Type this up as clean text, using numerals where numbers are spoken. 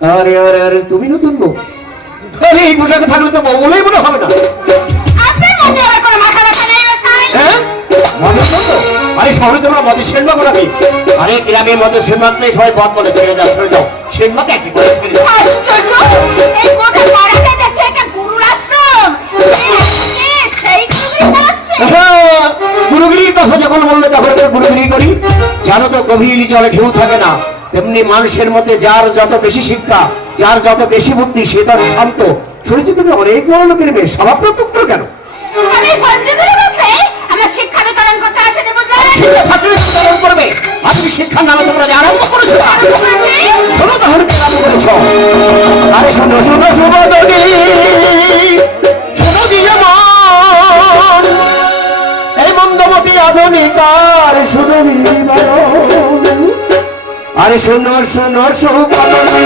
আরে আরে আরে তুমি নতুন লোক, আরে এই পোশাকে থাকলে তো বউ বলেই মনে হবে না। আপনার মধ্যে আবার কোনো মাথা ব্যথা নেই মশাই? হ্যাঁ মদের জন্য? আরে শহরে তোমরা মদের সেন মাগো নাকি? আরে গ্রামে মদের সেন মাগলে সবাই বদ বলে, ছেড়ে দাও ছেড়ে দাও, সেন মাকে একই করে ছেড়ে দাও। আশ্চর্য, এই গোটা পাড়াতে দেখছে একটা গুরুর আশ্রম, সেই গুরুগিরি পাচ্ছে। হ্যাঁ, গুরুগিরির কথা যখন বললে তখন আমরা গুরুগিরি করি। জানো তো গভীর জলে ঢেউ থাকে না, তেমনি মানুষের মধ্যে যার যত বেশি শিক্ষা, যার যত বেশি বুদ্ধি, সে তার শান্ত। শুনেছি তুমি অনেক বড় লোকের মেয়ে, স্বভাব প্রত্যুত্তর কেন? আমি বন্ধুদের মধ্যে আমার শিক্ষা বিতরণ করতে আসেনি বুঝলেন? শিক্ষা ছাত্রীর বিতরণ করবে, আর তুমি শিক্ষার নামে তোমরা যে আরম্ভ করেছো না, শোনো তাহলে কি আরম্ভ করেছো? আরে শোনো শোনো শুভদনী, শোনো দিয়ে মন, এই মন্দমতি আধুনিকার শুনবি বলো। আরে শোনো শোনো শুভদনী,